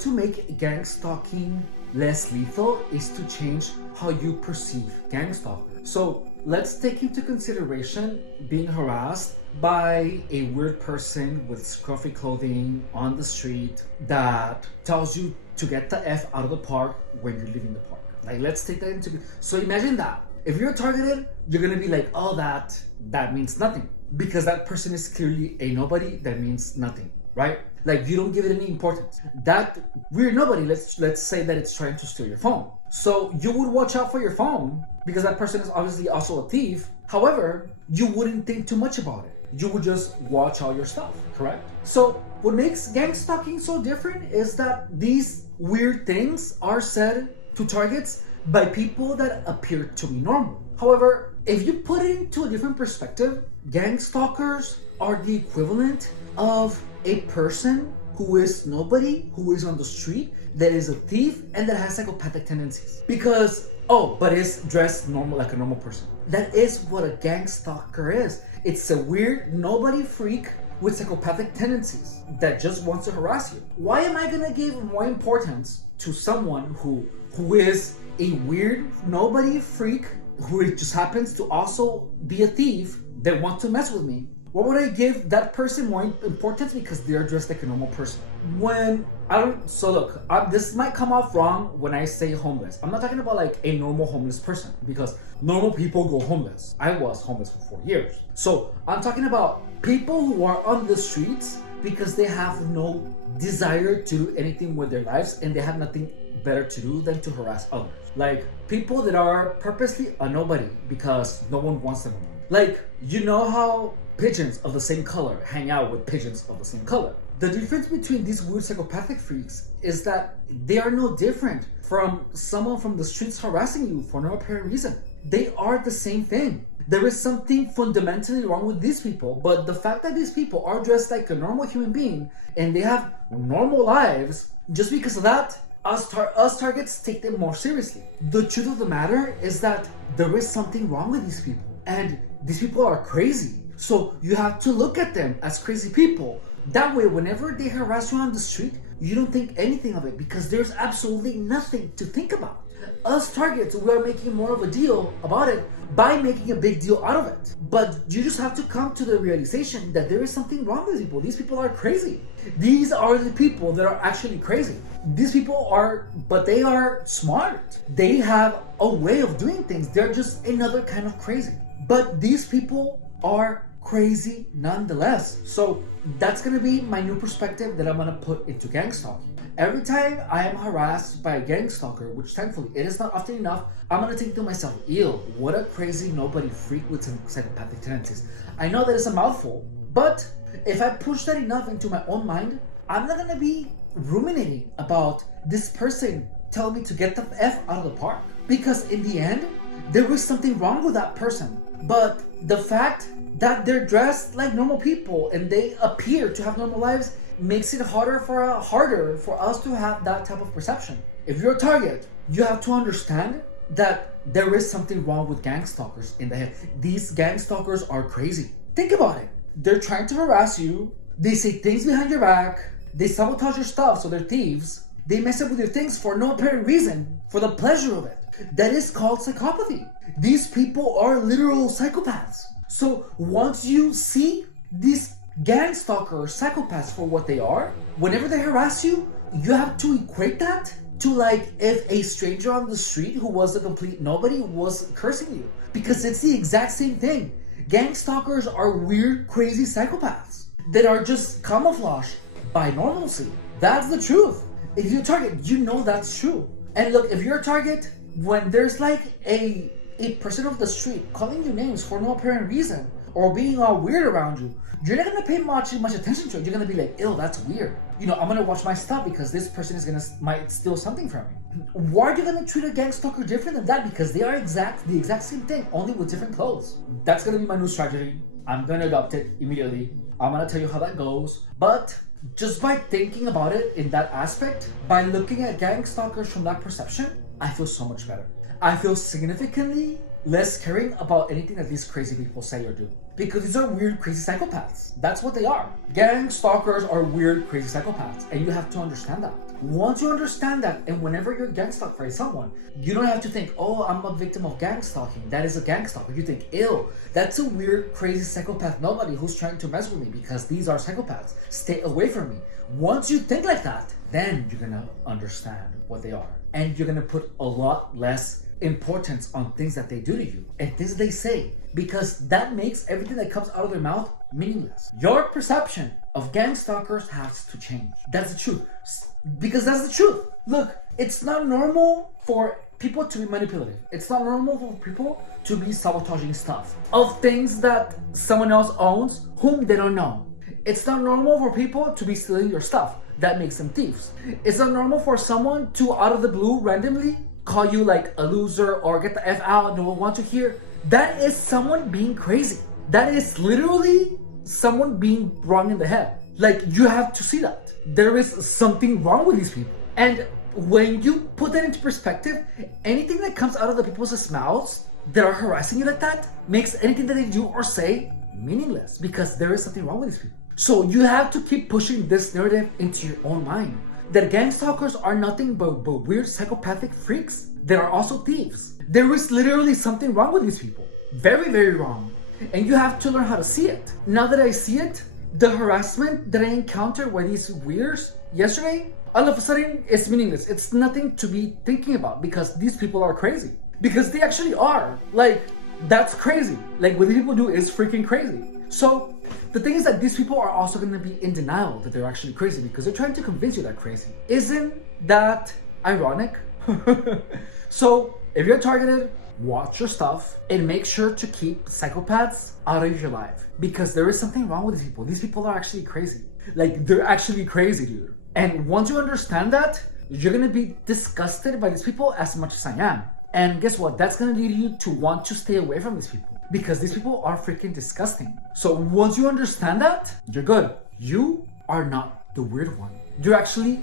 to make gang stalking less lethal is to change how you perceive gang stalkers. So let's take into consideration being harassed by a weird person with scruffy clothing on the street that tells you to get the F out of the park when you're leaving the park. Like, let's take that into. So imagine that. If you're targeted, you're gonna be like, oh, that means nothing. Because that person is clearly a nobody that means nothing, right? Like, you don't give it any importance. That weird nobody, let's say that it's trying to steal your phone. So you would watch out for your phone because that person is obviously also a thief. However, you wouldn't think too much about it. You would just watch all your stuff, correct? So what makes gang stalking so different is that these weird things are said to targets by people that appear to be normal. However, if you put it into a different perspective, gang stalkers are the equivalent of a person who is nobody, who is on the street, that is a thief, and that has psychopathic tendencies. Because, but is dressed normal like a normal person. That is what a gang stalker is. It's a weird nobody freak with psychopathic tendencies that just wants to harass you. Why am I gonna give more importance to someone who is a weird nobody freak who just happens to also be a thief that wants to mess with me? Why would I give that person more importance because they're dressed like a normal person? This might come off wrong when I say homeless. I'm not talking about like a normal homeless person because normal people go homeless. I was homeless for 4 years. So I'm talking about people who are on the streets because they have no desire to do anything with their lives and they have nothing better to do than to harass others. Like people that are purposely a nobody because no one wants them around. Like, you know how pigeons of the same color hang out with pigeons of the same color? The difference between these weird psychopathic freaks is that they are no different from someone from the streets harassing you for no apparent reason. They are the same thing. There is something fundamentally wrong with these people, but the fact that these people are dressed like a normal human being and they have normal lives, just because of that, us targets take them more seriously. The truth of the matter is that there is something wrong with these people, and these people are crazy. So you have to look at them as crazy people. That way, whenever they harass you on the street, you don't think anything of it because there's absolutely nothing to think about. Us targets, we are making more of a deal about it by making a big deal out of it. But you just have to come to the realization that there is something wrong with people. These people are crazy. These are the people that are actually crazy. These people but they are smart. They have a way of doing things. They're just another kind of crazy. But these people are crazy nonetheless. So that's gonna be my new perspective that I'm gonna put into gang stalking. Every time I am harassed by a gang stalker, which thankfully it is not often enough, I'm gonna think to myself, ew, what a crazy nobody freak with some psychopathic tendencies. I know that it's a mouthful, but if I push that enough into my own mind, I'm not gonna be ruminating about this person telling me to get the F out of the park. Because in the end, there is something wrong with that person. But the fact that they're dressed like normal people and they appear to have normal lives makes it harder for us to have that type of perception. If you're a target, you have to understand that there is something wrong with gang stalkers in the head. These gang stalkers are crazy. Think about it. They're trying to harass you. They say things behind your back. They sabotage your stuff, so they're thieves. They mess up with your things for no apparent reason, for the pleasure of it. That is called psychopathy. These people are literal psychopaths. So once you see these gang stalkers, psychopaths for what they are, whenever they harass you, you have to equate that to like if a stranger on the street who was a complete nobody was cursing you. Because it's the exact same thing. Gang stalkers are weird, crazy psychopaths that are just camouflaged by normalcy. That's the truth. If you're a target, you know that's true. And look, if you're a target, when there's like a person off the street calling you names for no apparent reason or being all weird around you, you're not gonna pay much attention to it. You're gonna be like, ew, that's weird. You know, I'm gonna watch my stuff because this person might steal something from me. Why are you gonna treat a gang stalker different than that? Because they are the exact same thing, only with different clothes. That's gonna be my new strategy. I'm gonna adopt it immediately. I'm gonna tell you how that goes. But just by thinking about it in that aspect, by looking at gang stalkers from that perception, I feel so much better. I feel significantly less caring about anything that these crazy people say or do. Because these are weird, crazy psychopaths. That's what they are. Gang stalkers are weird, crazy psychopaths. And you have to understand that. Once you understand that, and whenever you're gang stalked by someone, you don't have to think, oh, I'm a victim of gang stalking. That is a gang stalker. You think, ew, that's a weird, crazy psychopath nobody who's trying to mess with me because these are psychopaths. Stay away from me. Once you think like that, then you're gonna understand what they are. And you're gonna put a lot less importance on things that they do to you and things they say, because that makes everything that comes out of their mouth meaningless. Your perception of gang stalkers has to change. That's the truth. Because that's the truth. Look, it's not normal for people to be manipulative. It's not normal for people to be sabotaging stuff of things that someone else owns whom they don't know. It's not normal for people to be stealing your stuff. That makes them thieves. It's not normal for someone to, out of the blue, randomly call you like a loser or get the F out, no one wants to hear. That is someone being crazy. That is literally someone being wrong in the head. Like, you have to see that. There is something wrong with these people. And when you put that into perspective, anything that comes out of the people's mouths that are harassing you like that makes anything that they do or say meaningless, because there is something wrong with these people. So you have to keep pushing this narrative into your own mind, that gang stalkers are nothing but weird psychopathic freaks that are also thieves. There is literally something wrong with these people. Very, very wrong. And you have to learn how to see it. Now that I see it, the harassment that I encountered with these weirds yesterday, all of a sudden it's meaningless. It's nothing to be thinking about, because these people are crazy. Because they actually are. Like, that's crazy. Like, what these people do is freaking crazy. So the thing is that these people are also going to be in denial that they're actually crazy, because they're trying to convince you they're crazy. Isn't that ironic? So if you're targeted, watch your stuff and make sure to keep psychopaths out of your life, because there is something wrong with these people. These people are actually crazy. Like, they're actually crazy, dude. And once you understand that, you're going to be disgusted by these people as much as I am. And guess what? That's going to lead you to want to stay away from these people, because these people are freaking disgusting. So once you understand that, you're good. You are not the weird one. You're actually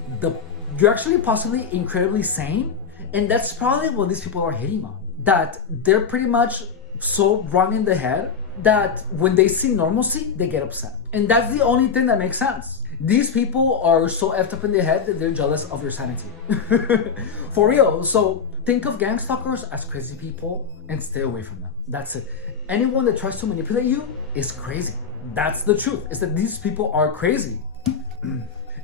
possibly incredibly sane. And that's probably what these people are hitting on. That they're pretty much so wrong in the head that when they see normalcy, they get upset. And that's the only thing that makes sense. These people are so effed up in the head that they're jealous of your sanity. For real. So think of gang stalkers as crazy people and stay away from them. That's it. Anyone that tries to manipulate you is crazy. That's the truth, is that these people are crazy.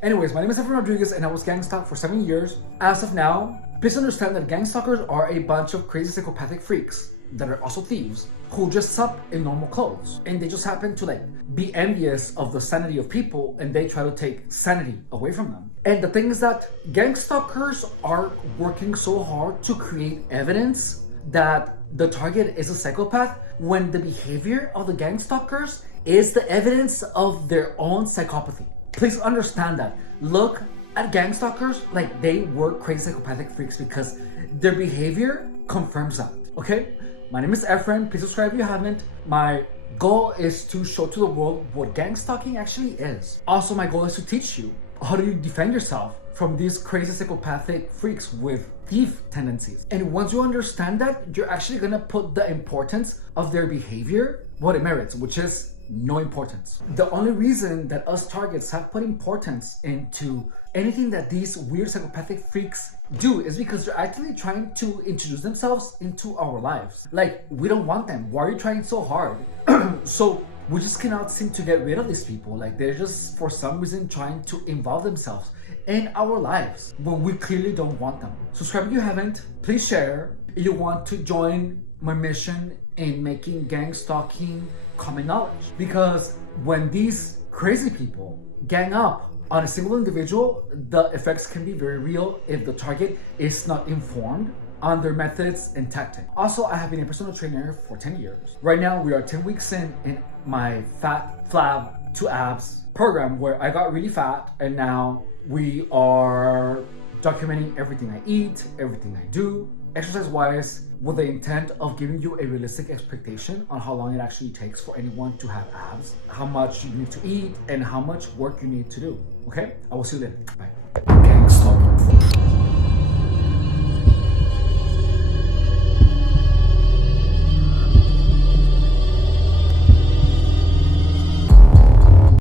Anyways, my name is Efren Rodriguez and I was gang stalked for 7 years. As of now, please understand that gang stalkers are a bunch of crazy psychopathic freaks that are also thieves who dress up in normal clothes, and they just happen to like be envious of the sanity of people, and they try to take sanity away from them. And the thing is that gang stalkers are working so hard to create evidence that the target is a psychopath, when the behavior of the gang stalkers is the evidence of their own psychopathy. Please understand that. Look at gang stalkers like they were crazy psychopathic freaks, because their behavior confirms that. Okay? My name is Efren. Please subscribe if you haven't. My goal is to show to the world what gang stalking actually is. Also, my goal is to teach you how do you defend yourself from these crazy psychopathic freaks with thief tendencies. And once you understand that, you're actually gonna put the importance of their behavior what it merits, which is no importance. The only reason that us targets have put importance into anything that these weird psychopathic freaks do is because they're actually trying to introduce themselves into our lives. Like, we don't want them. Why are you trying so hard? So we just cannot seem to get rid of these people. Like, they're just for some reason trying to involve themselves in our lives when we clearly don't want them. Subscribe if you haven't. Please share if you want to join my mission in making gang stalking common knowledge. Because when these crazy people gang up on a single individual, the effects can be very real if the target is not informed on their methods and tactics. Also, I have been a personal trainer for 10 years. Right now, we are 10 weeks in my Fat Flab to Abs program, where I got really fat, and now we are documenting everything I eat, everything I do, exercise-wise, with the intent of giving you a realistic expectation on how long it actually takes for anyone to have abs, how much you need to eat, and how much work you need to do. Okay? I will see you then. Bye. Gang stalking.